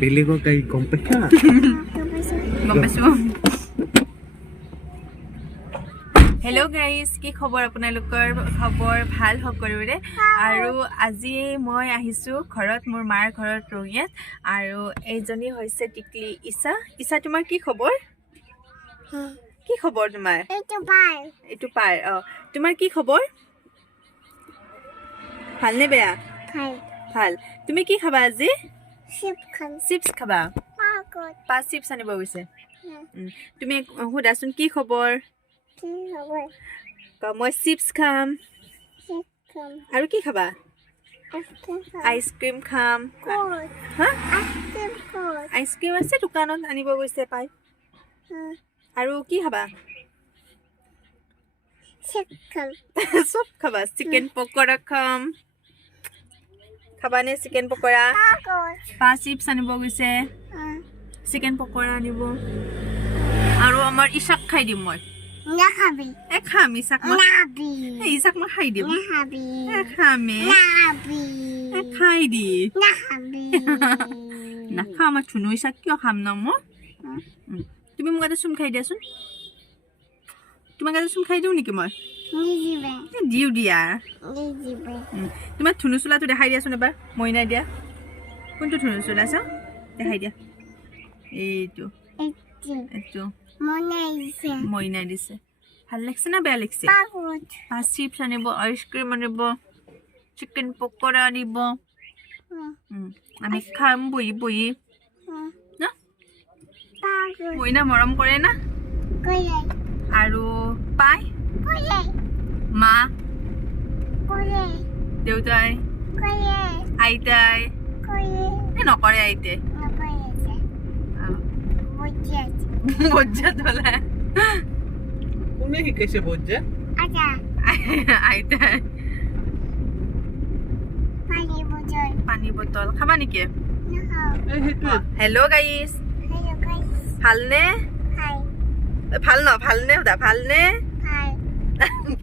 বেলেগৰ গাড়ী গম পাইছা গম পাইছো হেল্ল' গাইজ কি খবৰ আপোনালোকৰ খবৰ ভাল সকলোৰে আৰু আজি মই আহিছোঁ ঘৰত মোৰ মাৰ ঘৰত ৰঙিয়াত আৰু এইজনী হৈছে টিকলি ঈশা ঈশা তোমাৰ কি খবৰ কি খবৰ তোমাৰ এইটো পাৰ তোমাৰ কি খবৰ ভালনে বেয়া ভাল তুমি কি খাবা আজি চিপছ খাবা পাঁচ চিপছ আনিব গৈছে তুমি সোধাচোন কি খবৰ মই চিপছ খাম আৰু কি খাবা আইচক্ৰীম খাম হা আইচক্ৰীম আছে দোকানত আনিব গৈছে পাই আৰু কি খাবা চব খাবা চিকেন পকৰা খাম খাবানে চিকেন পকৰা পাঁচ চিপছ আনিব গৈছে চিকেন পকৰা আনিব আৰু আমাৰ ইছাক খাই দিম মই খাম ইছাক ইছাক মই খাই দিম খামে খাই দি নাখাওঁ আমাৰ ধুনু ইছাক কিয় খাম ন মই তুমি মোক এটা চুম খাই দিয়াচোন তোমাক এটা চুম খাই দিওঁ নেকি মই দিও দিয়া তোমাৰ ধুনু চোলাটো দেখাই দিয়াচোন এবাৰ মইনাই দিয়া কোনটো ধুনু চোলা চাওঁ দেখাই দিয়া এইটো এইটো মইনাই দিছে ভাল লাগছে না বেয়া লাগছে পাঁচ চিপছ আনিব আইচক্ৰীম আনিব চিকেন পকৰা আনিব আমি খাম বহি বহি ন মইনা মৰম কৰে না আৰু পাই মা দেউতাই আইতাই নকৰে আইতে বজ্জা তোলা কোনে শিকাইছে বজ্জা আইতাই পানী বটল খাবা নেকি হেল্ল' গাইজ ভালনে ভাল ন ভালনে সোধা ভালনে